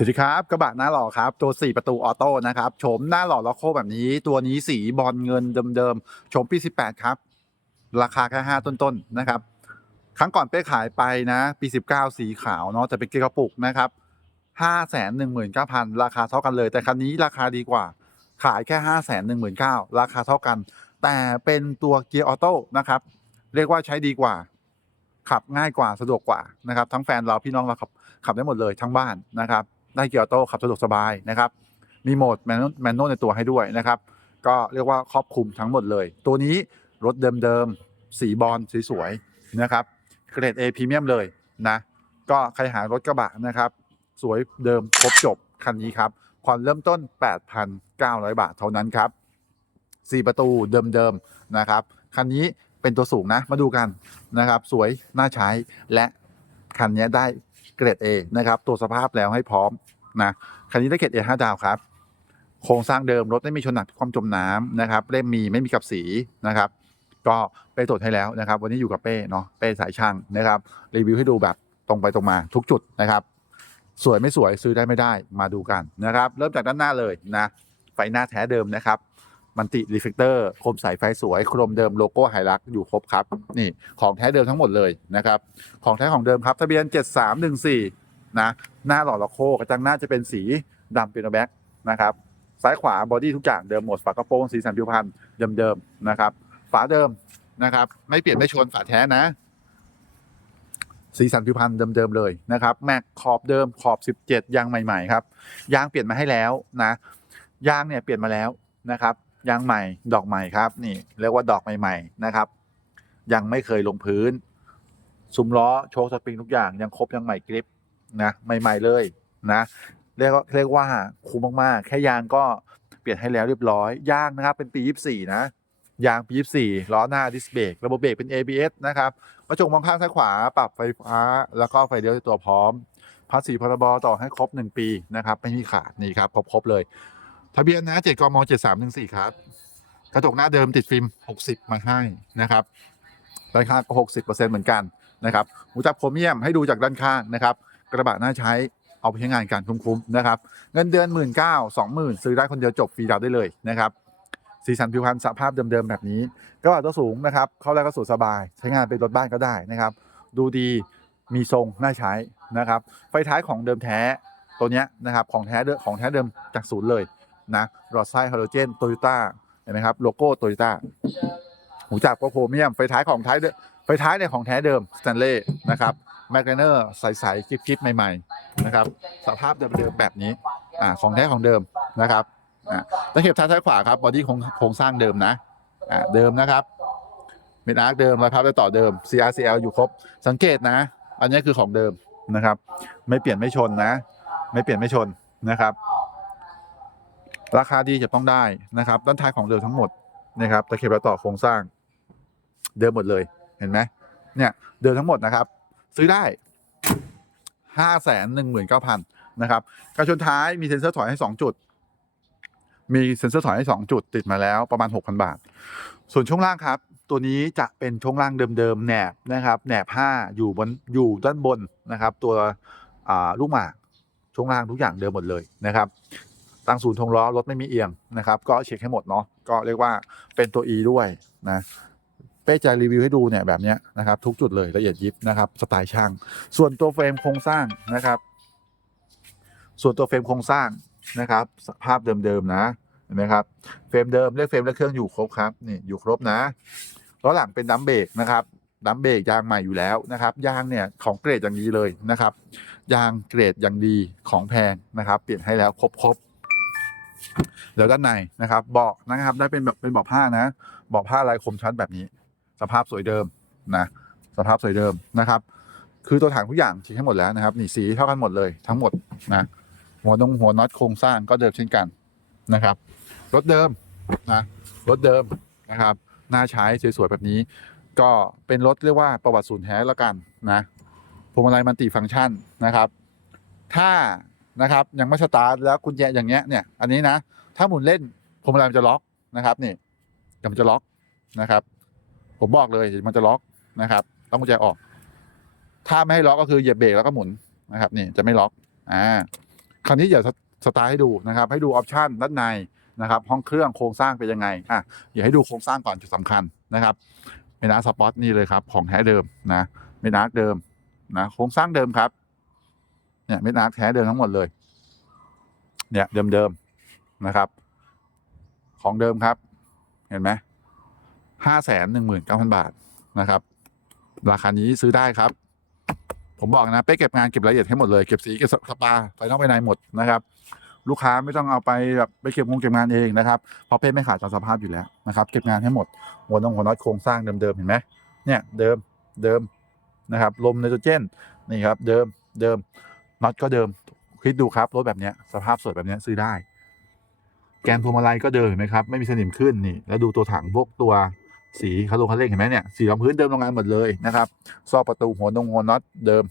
สวัสดีครับกระบะหน้าหล่อครับตัว 4 ประตูออโต้นะครับโฉมหน้าหล่อล็อกโคแบบนี้ ตัวนี้สีบอลเงินเดิมๆโฉมปี 18 ครับ ราคาแค่5ต้นๆนะครับ ครั้งก่อนเป้ขายไปนะ ปี 19 สีขาวเนาะแต่เป็นเกียร์กระปุกนะครับ5 1 9 0 0 0 ราคาเท่ากันเลย แต่คันนี้ราคาดีกว่า ขายแค่ 5 1 9 0 0 0 ราคาเท่ากัน แต่เป็นตัวเกียร์ออโต้นะครับเรียกว่าใช้ดีกว่าขับง่ายกว่าสะดวกกว่านะครับ ทั้งแฟนเราพี่น้องเราขับขับได้หมดเลยทั้งบ้านนะครับ ได้เกียร์ออโต้ขับสะดวกสบายนะครับมีโหมดแมนนวลในตัวให้ด้วยนะครับก็เรียกว่าครอบคลุมทั้งหมดเลย ตัวนี้รถเดิมๆสีบอลสีสวยๆนะครับเกรด A พรีเมียมเลยนะก็ใครหารถกระบะนะครับ สวยเดิมครบจบคันนี้ครับผ่อนเริ่มต้น 8,900 บาทเท่านั้นครับ4ประตูเดิมๆนะครับคันนี้เป็นตัวสูงนะมาดูกันนะครับ สวยน่าใช้และคันนี้ได้ เกรด A นะครับตัวสภาพแล้วให้พร้อมนะคันนี้ได้เกรด A 5ดาวครับโครงสร้างเดิมรถไม่มีชนหนักความจมน้ำนะครับเล่มมีไม่มีกับสีนะครับ ก็เป้ตรวจให้แล้วนะครับ วันนี้อยู่กับเป้เนาะเป้สายช่างนะครับ รีวิวให้ดูแบบตรงไปตรงมาทุกจุดนะครับ สวยไม่สวยซื้อได้ไม่ได้มาดูกันนะครับ เริ่มจากด้านหน้าเลยนะไฟหน้าแท้เดิมนะครับ มันติรีเฟกเตอร์โคมสายไฟสวย โครมเดิมโลโก้ไฮรักอยู่ครบครับ นี่ของแท้เดิมทั้งหมดเลยนะครับ ของแท้ของเดิมครับ ทะเบียน 7314 นะ หน้าหล่อละโคกระจังหน้าจะเป็นสีดำเป็นแบ็กนะครับ ซ้ายขวาบอดี้ทุกอย่างเดิมหมด ฝากระโปรงสีสันผิวพรรณเดิมๆนะครับ ฝาเดิมนะครับ ไม่เปลี่ยนไม่ชนฝาแท้นะ สีสันผิวพรรณเดิมๆเลยนะครับ แม็กขอบเดิมขอบ 17 ยางใหม่ ๆ ครับ ยางเปลี่ยนมาให้แล้วนะ ยางเนี่ยเปลี่ยนมาแล้วนะครับ ยางใหม่ดอกใหม่ครับ นี่เรียกว่าดอกใหม่ ๆ นะครับ ยังไม่เคยลงพื้น ซุ้มล้อโชว์สปริงทุกอย่างยังครบยังใหม่กริปนะใหม่ ๆ เลยนะเรียกว่าเรียกว่าคุ้มมากๆ แค่ยางก็เปลี่ยนให้แล้วเรียบร้อยยางนะครับ เป็นปี 24 นะยางปี 24 ล้อหน้าดิสเบรกระบบเบรกเป็น ABS นะครับกระจกมองข้างซ้ายขวาปรับไฟฟ้า แล้วก็ไฟเลี้ยวตัวพร้อมภาษีพรบต่อให้ครบ 1 ปีนะครับ ไม่มีขาดนี่ครับครบๆเลย ทะเบียนนะ7กม7314ครับ กระจกหน้าเดิมติดฟิล์ม60มาให้นะครับด้านข้างก็60%เหมือนกันนะครับหูจับโครเมียมให้ดูจากด้านข้างนะครับ กระบะน่าใช้เอาไปใช้งานการคุ้มๆนะครับ เงินเดือน1 9 0 0 0 20,000ซื้อได้คนเดียวจบฟรีดาวน์ได้เลยนะครับสีสันผิวพรรณสภาพเดิมๆแบบนี้กระบะตัวสูงนะครับ เข้าแล้วก็สูสบาย ใช้งานเป็นรถบ้านก็ได้นะครับ ดูดีมีทรงน่าใช้นะครับ ไฟท้ายของเดิมแท้ตัวเนี้ยนะครับของแท้เดิมของแท้เดิมจากศูนย์เลย นะหลอดไส้ฮาโลเจนโตโยต้าเห็นไหมครับโลโก้โตโยต้าหูจับก็โครเมียมไฟท้ายของท้ายเดิมไฟท้ายเนี่ยของแท้เดิมสแตนเล่นะครับแมกเนอร์ใสๆคลิปๆใหม่ๆนะครับสภาพเดิมๆแบบนี้อ่าของแท้ของเดิมนะครับอ่าตะเข็บท้ายซ้ายขวาครับบอดี้โครงโครงสร้างเดิมนะอ่าเดิมนะครับเมดอาร์คเดิมรอยพับและต่อเดิม CRCL อยู่ครบสังเกตนะ อันนี้คือของเดิมนะครับ ไม่เปลี่ยนไม่ชนนะ ไม่เปลี่ยนไม่ชนนะครับ ราคาดีจะต้องได้นะครับด้านท้ายของเดิมทั้งหมดนะครับตะเข็บและต่อโครงสร้าง เดิมหมดเลยเห็นไหมเนี่ยเดิมทั้งหมดนะครับ ซื้อได้ห้าแสนหนึ่งหมื่นเก้าพันนะครับกระชนท้ายมีเซ็นเซอร์ถอยให้สองจุด มีเซ็นเซอร์ถอยให้สองจุดติดมาแล้วประมาณหกพันบาท ส่วนช่วงล่างครับ ตัวนี้จะเป็นช่วงล่างเดิมๆแหนบนะครับแหนบห้าอยู่บนอยู่ด้านบนนะครับ ตัวลูกหมากช่วงล่างทุกอย่างเดิมหมดเลยนะครับ ตั้งศูนย์ทงล้อรถไม่มีเอียงนะครับ ก็เช็คให้หมดเนาะก็เรียกว่าเป็นตัว E ด้วยนะเป้จะรีวิวให้ดูเนี่ยแบบนี้นะครับ ทุกจุดเลยละเอียดยิบนะครับสไตล์ช่าง ส่วนตัวเฟรมโครงสร้างนะครับ ส่วนตัวเฟรมโครงสร้างนะครับ ภาพเดิมๆนะเห็นไหมครับเฟรมเดิมเลขเฟรมและเครื่องอยู่ครบครับนี่อยู่ครบนะล้อหลังเป็นดัมเบรกนะครับดัมเบรกยางใหม่อยู่แล้วนะครับ ยางเนี่ยของเกรดอย่างดีเลยนะครับ ยางเกรดอย่างดีของแพงนะครับ เปลี่ยนให้แล้วครบ ครบๆแล้วด้านในนะครับเบาะนะครับ ได้เป็นแบบเป็นเบาะผ้านะเบาะผ้าลายคมชัดแบบนี้ สภาพสวยเดิมนะสภาพสวยเดิมนะครับ คือตัวถังทุกอย่างเช็คให้หมดแล้วนะครับนี่สีเท่ากันหมดเลยทั้งหมดนะหัวนงหัวน็อตโครงสร้างก็เดิมเช่นกันนะครับรถเดิมนะรถเดิมนะครับน่าใช้สวยๆแบบนี้ ก็เป็นรถเรียกว่าประวัติศูนย์แท้แล้วกันนะพวงมาลัยมันติฟังก์ชันนะครับ ถ้า นะครับยังไม่สตาร์ทแล้วกุญแจอย่างเงี้ยเนี่ยอันนี้นะ ถ้าหมุนเล่นพวงมาลัยมันจะล็อกนะครับนี่มันจะล็อกนะครับ ผมบอกเลยมันจะล็อกนะครับ ต้องกุญแจออก ถ้าไม่ให้ล็อกก็คือเหยียบเบรกแล้วก็หมุนนะครับนี่จะไม่ล็อกอ่าคันนี้เดี๋ยวสตาร์ทให้ดูนะครับ ให้ดูออปชันด้านในนะครับ ห้องเครื่องโครงสร้างเป็นยังไงอะเดี๋ยวให้ดูโครงสร้างก่อนจุดสำคัญนะครับเมนาสปอตนี่เลยครับ ของแท้เดิมนะเมนาเดิมนะโครงสร้างเดิมครับ เนี่ยเมนาแท้เดิมทั้งหมดเลย เนี่ยเดิมๆนะครับ ของเดิมครับ เห็นไหมห้าแสนหนึ่งหมื่นเก้าพันบาทนะครับ ราคานี้ซื้อได้ครับ ผมบอกนะเป้เก็บงานเก็บรายละเอียดให้หมดเลยเก็บสีเก็บสปาไฟนอกภายในหมดนะครับ ลูกค้าไม่ต้องเอาไปแบบไปเก็บงงเก็บงานเองนะครับเพราะเป้ไม่ขาดตามสภาพอยู่แล้วนะครับ เก็บงานให้หมดหัวนงหัวน็อตโครงสร้างเดิมๆเห็นไหมเนี่ยเดิมเดิมนะครับลมไนโตรเจนนี่ครับ เดิมเดิม น็อตก็เดิม คิดดูครับ รถแบบเนี้ยสภาพสวยแบบเนี้ยซื้อได้ แกนพวงมาลัยก็เดิมเห็นไหมครับ ไม่มีสนิมขึ้นนี่ แล้วดูตัวถังพวกตัวสีคาร์โลคันเร่งเห็นไหมเนี่ย สีรองพื้นเดิมโรงงานหมดเลยนะครับ ซอกประตูหัวนงหัวน็อตเดิม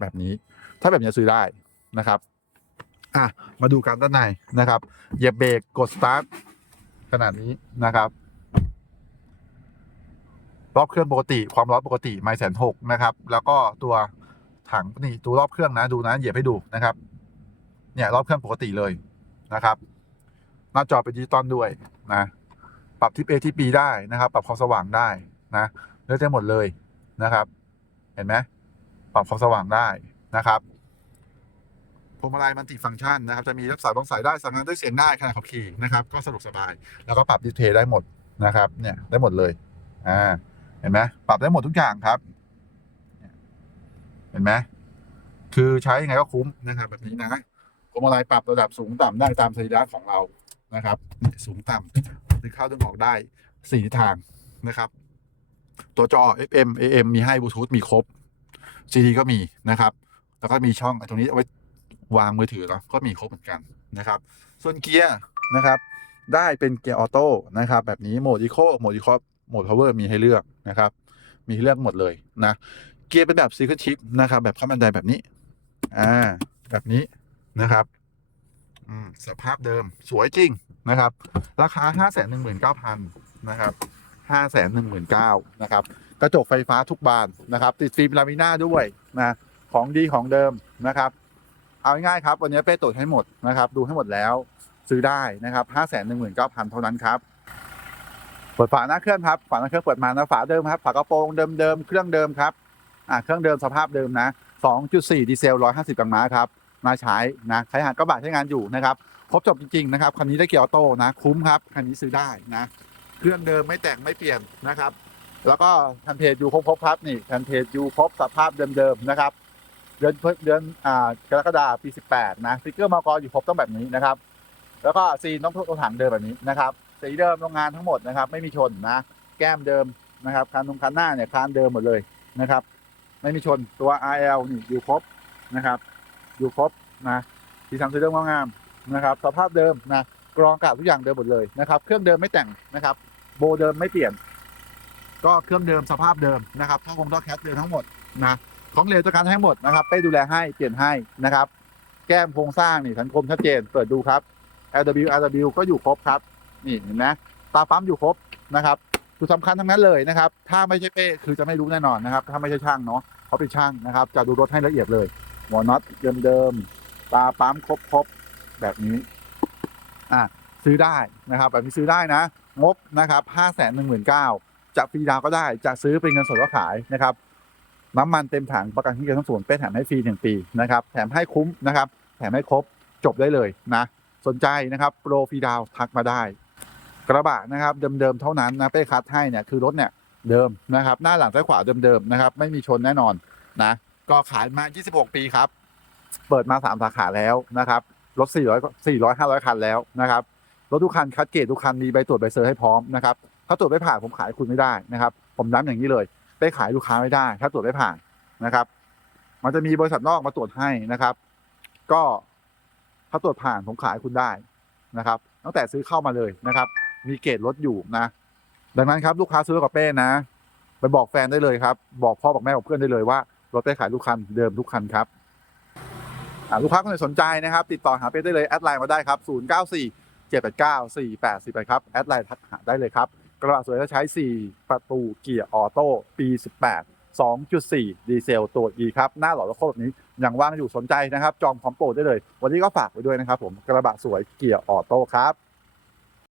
แบบนี้ ถ้าแบบนี้ซื้อได้นะครับ อะ มาดูกันด้านในนะครับ เหยียบเบรกกดสตาร์ทขนาดนี้นะครับ รอบเครื่องปกติ ความร้อนปกติ ไม่แสนหกนะครับ แล้วก็ตัว ถังนี่ตัวรอบเครื่องนะดูนะเหยียบให้ดูนะครับ เนี่ยรอบเครื่องปกติเลยนะครับ หน้าจอเป็นดิจิตอลด้วยนะปรับทิป A ทิป B ได้นะครับ ปรับความสว่างได้นะเลือกได้หมดเลยนะครับ เห็นไหมปรับความสว่างได้นะครับพวงมาลัยมันติฟังก์ชันนะครับ จะมีรับสายบังสายได้สั่งงานด้วยเสียงได้ขณะขับขี่นะครับ ก็สะดวกสบาย แล้วก็ปรับดิสเพย์ได้หมดนะครับ เนี่ยได้หมดเลย อ่า เห็นไหมปรับได้หมดทุกอย่างครับ เห็นไหมคือใช้ยังไงก็คุ้มนะครับแบบนี้นะพวงมาลัยปรับระดับสูงต่ำได้ตามสรีระของเรานะครับ สูงต่ำดึงเข้าดึงออกได้สี่ทิศทางนะครับ ตัวจอ FM AM มีให้บลูทูธมีครบ CD ก็มีนะครับ แล้วก็มีช่องตรงนี้เอาไว้วางมือถือเนาะก็มีครบเหมือนกันนะครับ ส่วนเกียร์นะครับ ได้เป็นเกียร์ออโต้นะครับ แบบนี้โหมดอีโคโหมดอีโคโหมดพาวเวอร์มีให้เลือกนะครับ มีให้เลือกหมดเลยนะ เกียร์เป็นแบบซีคิชิปนะครับ แบบข้ามบันไดแบบนี้ อ่า แบบนี้นะครับอืมสภาพเดิมสวยจริงนะครับ ราคาห้าแสนหนึ่งหมื่นเก้าพันนะครับห้าแสนหนึ่งหมื่นเก้านะครับ กระจกไฟฟ้าทุกบานนะครับ ติดฟิล์มลามิน่าด้วยนะ ของดีของเดิมนะครับ เอาง่ายๆครับ วันนี้เป้ตรวจให้หมดนะครับ ดูให้หมดแล้ว ซื้อได้นะครับห้าแสนหนึ่งหมื่นเก้าพันเท่านั้นครับ เปิดฝาหน้าเครื่องครับ ฝาหน้าเครื่องเปิดมานะฝาเดิมครับ ฝากระโปรงเดิมๆ เครื่องเดิมครับ อ่าเครื่องเดิมสภาพเดิมนะ 2.4 ดีเซล 150กำลังม้าครับ มาใช้นะใช้หางกระบะใช้งานอยู่นะครับ ครบจบจริงๆนะครับ คันนี้ได้เกียร์ออโต้นะ คุ้มครับ คันนี้ซื้อได้นะ เครื่องเดิมไม่แต่งไม่เปลี่ยนนะครับ แล้วก็แผ่นเพจอยู่ครบๆครับนี่แผ่นเพจอยู่ครบสภาพเดิมๆนะครับ เดือนพฤเดือนอ่ากรกฎาคมปี 18 นะสติ๊กเกอร์มากออยู่ครบต้องแบบนี้นะครับ แล้วก็ซีนต้องตัวถังเดิมแบบนี้นะครับสีเดิมโรงงานทั้งหมดนะครับ ไม่มีชนนะ แก้มเดิมนะครับคันตรงคันหน้าเนี่ยคานเดิมหมดเลยนะครับ ไม่มีชนตัว RL นี่อยู่ครบนะครับ อยู่ครบนะสีสันสีเดิมงามนะครับ สภาพเดิมนะกรองกาศทุกอย่างเดิมหมดเลยนะครับ เครื่องเดิมไม่แต่งนะครับ โบเดิมไม่เปลี่ยน ก็เครื่องเดิมสภาพเดิมนะครับท่อคงท่อแคสเดิมทั้งหมดนะของเหลวตัวการให้หมดนะครับไปดูแลให้เปลี่ยนให้นะครับ แก้มโครงสร้างนี่สังคมชัดเจนเปิดดูครับ LW RW ก็อยู่ครบครับ นี่เห็นไหมตาปั๊มอยู่ครบนะครับ จุดสำคัญทั้งนั้นเลยนะครับ ถ้าไม่ใช่เป้คือจะไม่รู้แน่นอนนะครับ ถ้าไม่ใช่ช่างเนาะเขาเป็นช่างนะครับ จะดูรถให้ละเอียดเลยหัวน็อตเดิมๆตาปั๊มครบๆแบบนี้อะซื้อได้นะครับ แบบนี้ซื้อได้นะ งบนะครับห้าแสนหนึ่งหมื่นเก้าจะฟรีดาวก็ได้ จะซื้อเป็นเงินสดก็ขายนะครับน้ำมันเต็มถังประกันที่เกินทั้งส่วนเป้แถมให้ฟรีหนึ่งปีนะครับแถมให้คุ้มนะครับ แถมให้ครบจบได้เลยนะ สนใจนะครับโปรฟรีดาวทักมาได้ ระบะนะครับเดิมๆเท่านั้นนะเป้คัดให้เนี่ยคือรถเนี่ยเดิมนะครับ หน้าหลังซ้ายขวาเดิมๆนะครับ ไม่มีชนแน่นอนนะก็ขายมา 26 ปีครับ เปิดมา 3 สาขาแล้วนะครับรถ 400 400 500 คันแล้วนะครับรถทุกคันคัดเกรดทุกคันมีใบตรวจใบเซอร์ให้พร้อมนะครับถ้าตรวจไม่ผ่านผมขายคุณไม่ได้นะครับผมย้ำอย่างนี้เลยไปขายลูกค้าไม่ได้ ถ้าตรวจไม่ผ่านนะครับ มันจะมีบริษัทนอกมาตรวจให้นะครับ ก็ถ้าตรวจผ่านผมขายคุณได้นะครับ ตั้งแต่ซื้อเข้ามาเลยนะครับ มีเกรดรถอยู่นะ ดังนั้นครับลูกค้าซื้อกับเป้นะ ไปบอกแฟนได้เลยครับ บอกพ่อบอกแม่บอกเพื่อนได้เลยว่ารถเป้ขายทุกคันเดิมทุกคันครับลูกค้าคนไหนสนใจนะครับ ติดต่อหาเป้ได้เลยแอดไลน์มาได้ครับ 0 9 4 7 8 9 4 8 4 8ครับแอดไลน์ทักหาได้เลยครับ กระบะสวยจะใช้ 4 ประตูเกียร์ออโต้ปี 18 2.4 ดีเซลตัว E ครับ หน้าหล่อโละโก้แบบนี้ยังว่างอยู่สนใจนะครับ จองพร้อมโปรได้เลย วันนี้ก็ฝากไว้ด้วยนะครับผมกระบะสวยเกียร์ออโต้ครับ